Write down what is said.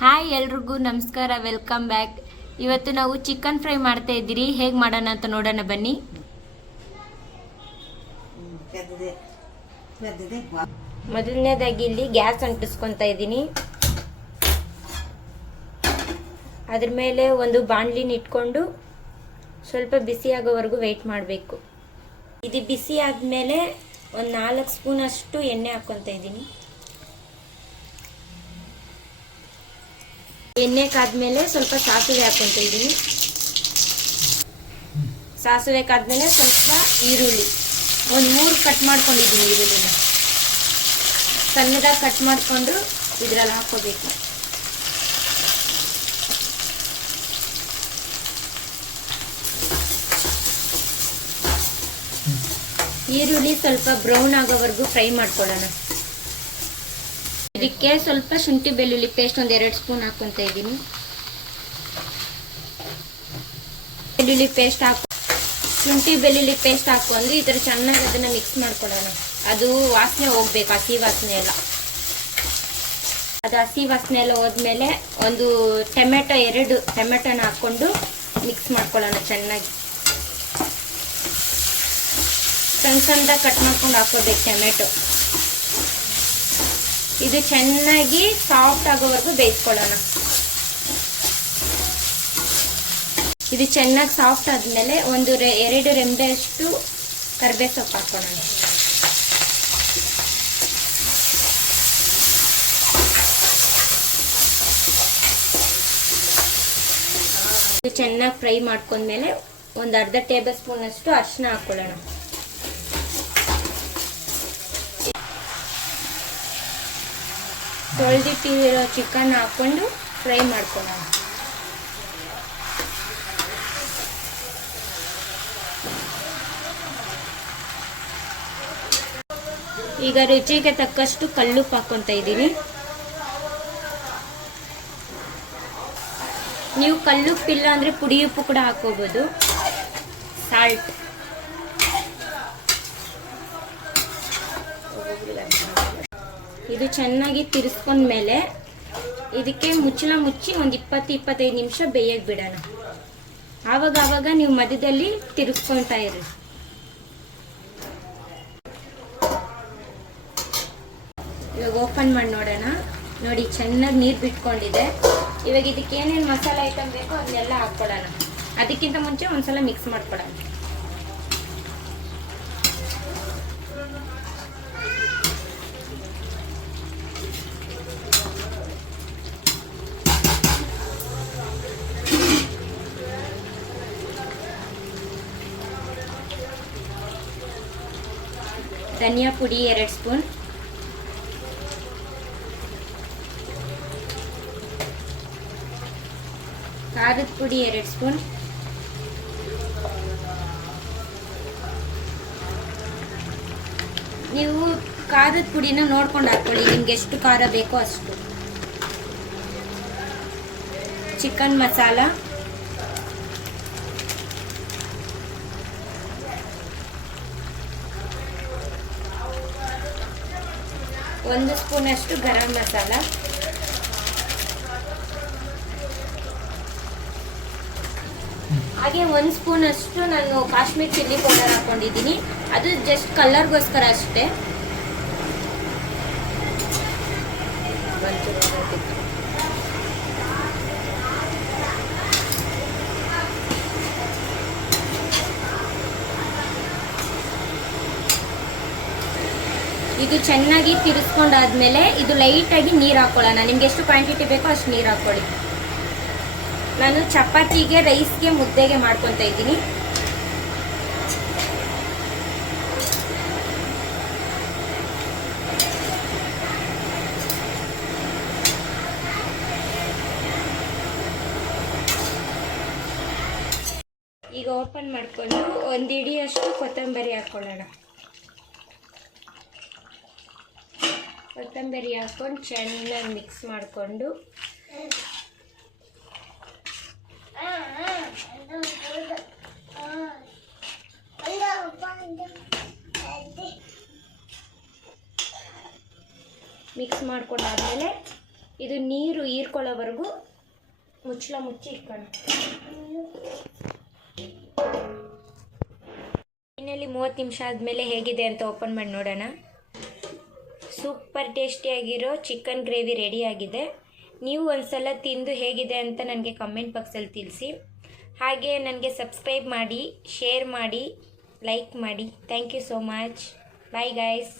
Hi ಎಲ್ರಿಗೂ ನಮಸ್ಕಾರ, welcome back. ಇವತ್ತು ನಾವು ಚಿಕನ್ ಫ್ರೈ ಮಾಡ್ತಾ ಇದ್ದೀರಿ. ಹೇಗೆ ಮಾಡೋಣ ಅಂತ ನೋಡೋಣ ಬನ್ನಿ. ಮೊದಲನೇದಾಗಿ ಇಲ್ಲಿ ಗ್ಯಾಸ್ ಅಂಟಿಸ್ಕೊತಾ ಇದ್ದೀನಿ. ಅದ್ರ ಮೇಲೆ ಒಂದು ಬಾಣಲಿನ ಇಟ್ಕೊಂಡು ಸ್ವಲ್ಪ ಬಿಸಿ ಆಗೋವರೆಗೂ ವೆಯ್ಟ್ ಮಾಡಬೇಕು. ಇದು ಬಿಸಿ ಆದಮೇಲೆ ಒಂದು 4 ಸ್ಪೂನ್ ಅಷ್ಟು ಎಣ್ಣೆ ಹಾಕ್ಕೊತಾ ಇದ್ದೀನಿ. ಎಣ್ಣೆ ಕಾದ್ಮೇಲೆ ಸ್ವಲ್ಪ ಸಾಸಿವೆ ಹಾಕ್ಕೊಂತ ಇದ್ದೀನಿ. ಸಾಸಿವೆ ಕಾದ್ಮೇಲೆ ಸ್ವಲ್ಪ ಈರುಳ್ಳಿ, ಒಂದು 3 ಕಟ್ ಮಾಡ್ಕೊಂಡಿದ್ದೀನಿ. ಈರುಳ್ಳಿನ ಸಣ್ಣದಾಗಿ ಕಟ್ ಮಾಡಿಕೊಂಡು ಇದ್ರಲ್ಲಿ ಹಾಕೋಬೇಕು. ಈರುಳ್ಳಿ ಸ್ವಲ್ಪ ಬ್ರೌನ್ ಆಗೋವರೆಗೂ ಫ್ರೈ ಮಾಡ್ಕೊಳ್ಳೋಣ. ಇದಕ್ಕೆ ಸ್ವಲ್ಪ ಶುಂಠಿ ಬೆಳ್ಳುಳ್ಳಿ ಪೇಸ್ಟ್ ಒಂದು 2 ಸ್ಪೂನ್ ಹಾಕೊಂತ ಇದ್ದೀನಿ. ಬೆಳ್ಳುಳ್ಳಿ ಪೇಸ್ಟ್ ಶುಂಠಿ ಬೆಳ್ಳುಳ್ಳಿ ಪೇಸ್ಟ್ ಹಾಕೊಂಡು ಈ ಥರ ಚೆನ್ನಾಗಿ ಅದನ್ನ ಮಿಕ್ಸ್ ಮಾಡ್ಕೊಳ್ಳೋಣ. ಅದು ವಾಸನೆ ಹೋಗ್ಬೇಕು, ಹಸಿ ವಾಸನೆ ಎಲ್ಲ. ಅದು ಹಸಿ ವಾಸನೆ ಎಲ್ಲ ಹೋದ್ಮೇಲೆ ಒಂದು 2 ಟೊಮೆಟೊನ ಹಾಕೊಂಡು ಮಿಕ್ಸ್ ಮಾಡ್ಕೊಳ್ಳೋಣ ಚೆನ್ನಾಗಿ. ಸಣ್ಣದಾಗಿ ಕಟ್ ಮಾಡ್ಕೊಂಡು ಹಾಕೋಬೇಕು ಟೊಮೆಟೊ. ಇದು ಚೆನ್ನಾಗಿ ಸಾಫ್ಟ್ ಆಗೋವರೆಗೂ ಬೇಯಿಸ್ಕೊಳ್ಳೋಣ. ಇದು ಚೆನ್ನಾಗಿ ಸಾಫ್ಟ್ ಆದ್ಮೇಲೆ ಒಂದು 2 ರೆಂಬೆಯಷ್ಟು ಕರಿಬೇವು ಸೊಪ್ಪು ಹಾಕೊಳ್ಳೋಣ. ಇದು ಚೆನ್ನಾಗಿ ಫ್ರೈ ಮಾಡ್ಕೊಂಡ್ಮೇಲೆ ಒಂದು ಅರ್ಧ ಟೇಬಲ್ ಸ್ಪೂನ್ ಅಷ್ಟು ಅರಿಶಿನ ಹಾಕೊಳ್ಳೋಣ. ತೊಳೆದಿಟ್ಟಿರೋ ಚಿಕನ್ ಹಾಕೊಂಡು ಫ್ರೈ ಮಾಡ್ಕೊಳ್ಳೋಣ. ಈಗ ರುಚಿಗೆ ತಕ್ಕಷ್ಟು ಕಲ್ಲುಪ್ಪು ಹಾಕೊಂತ ಇದ್ದೀನಿ. ನೀವು ಕಲ್ಲುಪ್ಪಿಲ್ಲ ಅಂದ್ರೆ ಪುಡಿ ಉಪ್ಪು ಕೂಡ ಹಾಕೋಬಹುದು. ಸಾಲ್ಟ್, ಇದು ಚೆನ್ನಾಗಿ ತಿರ್ಸ್ಕೊಂಡ್ಮೇಲೆ ಇದಕ್ಕೆ ಮುಚ್ಚಳ ಮುಚ್ಚಿ ಒಂದು 20-25 ನಿಮಿಷ ಬೇಯಕ್ಕೆ ಬಿಡೋಣ. ಆವಾಗ ನೀವು ಮಧ್ಯದಲ್ಲಿ ತಿರ್ಸ್ಕೊಳ್ತಾ ಇರಿ. ಇವಾಗ ಓಪನ್ ಮಾಡಿ ನೋಡೋಣ. ನೋಡಿ, ಚೆನ್ನಾಗಿ ನೀರು ಬಿಟ್ಕೊಂಡಿದೆ. ಇವಾಗ ಇದಕ್ಕೆ ಏನೇನು ಮಸಾಲೆ ಐಟಮ್ ಬೇಕೋ ಅದನ್ನೆಲ್ಲ ಹಾಕ್ಕೊಳ್ಳೋಣ. ಅದಕ್ಕಿಂತ ಮುಂಚೆ ಒಂದ್ಸಲ ಮಿಕ್ಸ್ ಮಾಡ್ಕೊಳ್ಳೋಣ. ಧನಿಯಾ ಪುಡಿ 2 ಸ್ಪೂನ್, ಖಾರದ ಪುಡಿ 2 ಸ್ಪೂನ್, ನೀವು ಖಾರದ ಪುಡಿನ ನೋಡ್ಕೊಂಡು ಹಾಕೊಳ್ಳಿ, ನಿಮ್ಗೆ ಎಷ್ಟು ಖಾರ ಬೇಕೋ ಅಷ್ಟು. ಚಿಕನ್ ಮಸಾಲ, ಒಂದು ಸ್ಪೂನ್ ಅಷ್ಟು ಗರಂ ಮಸಾಲ, ಹಾಗೆ 1 ಸ್ಪೂನ್ ಅಷ್ಟು ನಾನು ಕಾಶ್ಮೀರ್ ಚಿಲ್ಲಿ ಪೌಡರ್ ಹಾಕೊಂಡಿದ್ದೀನಿ. ಅದು ಜಸ್ಟ್ ಕಲರ್ಗೋಸ್ಕರ ಅಷ್ಟೇ. ಇದು ಚೆನ್ನಾಗಿ ತಿರ್ಸ್ಕೊಂಡಾದ್ಮೇಲೆ ಇದು ಲೈಟಾಗಿ ನೀರು ಹಾಕೊಳ್ಳೋಣ. ನಿಮ್ಗೆ ಎಷ್ಟು ಕ್ವಾಂಟಿಟಿ ಬೇಕೋ ಅಷ್ಟು ನೀರು ಹಾಕೊಳ್ಳಿ. ನಾನು ಚಪಾತಿಗೆ, ರೈಸ್ಗೆ, ಮುದ್ದೆಗೆ ಮಾಡ್ಕೊತಾ ಇದ್ದೀನಿ. ಈಗ ಓಪನ್ ಮಾಡ್ಕೊಂಡು 1 ಹಿಡಿಯಷ್ಟು ಕೊತ್ತಂಬರಿ ಹಾಕೊಳ್ಳೋಣ. ಕೊತ್ತಂಬರಿ ಹಾಕೊಂಡು ಚೆನ್ನಾಗಿ ಮಿಕ್ಸ್ ಮಾಡಿಕೊಂಡು ಮಿಕ್ಸ್ ಮಾಡ್ಕೊಂಡಾದ್ಮೇಲೆ ಇದು ನೀರು ಹೀರ್ಕೊಳ್ಳೋವರೆಗೂ ಮುಚ್ಚಳ ಮುಚ್ಚಿ ಇಟ್ಕೊಳ್ಳೋಣ. ಫೈನಲಿ 30 ನಿಮಿಷ ಆದಮೇಲೆ ಹೇಗಿದೆ ಅಂತ ಓಪನ್ ಮಾಡಿ ನೋಡೋಣ. ಸೂಪರ್ ಟೇಸ್ಟಿಯಾಗಿರೋ ಚಿಕನ್ ಗ್ರೇವಿ ರೆಡಿಯಾಗಿದೆ. ನೀವು ಒಂದ್ಸಲ ತಿಂದು ಹೇಗಿದೆ ಅಂತ ನನಗೆ ಕಮೆಂಟ್ ಬಾಕ್ಸಲ್ಲಿ ತಿಳಿಸಿ. ಹಾಗೆ ನನಗೆ ಸಬ್ಸ್ಕ್ರೈಬ್ ಮಾಡಿ, ಶೇರ್ ಮಾಡಿ, ಲೈಕ್ ಮಾಡಿ. Thank you so much. Bye guys.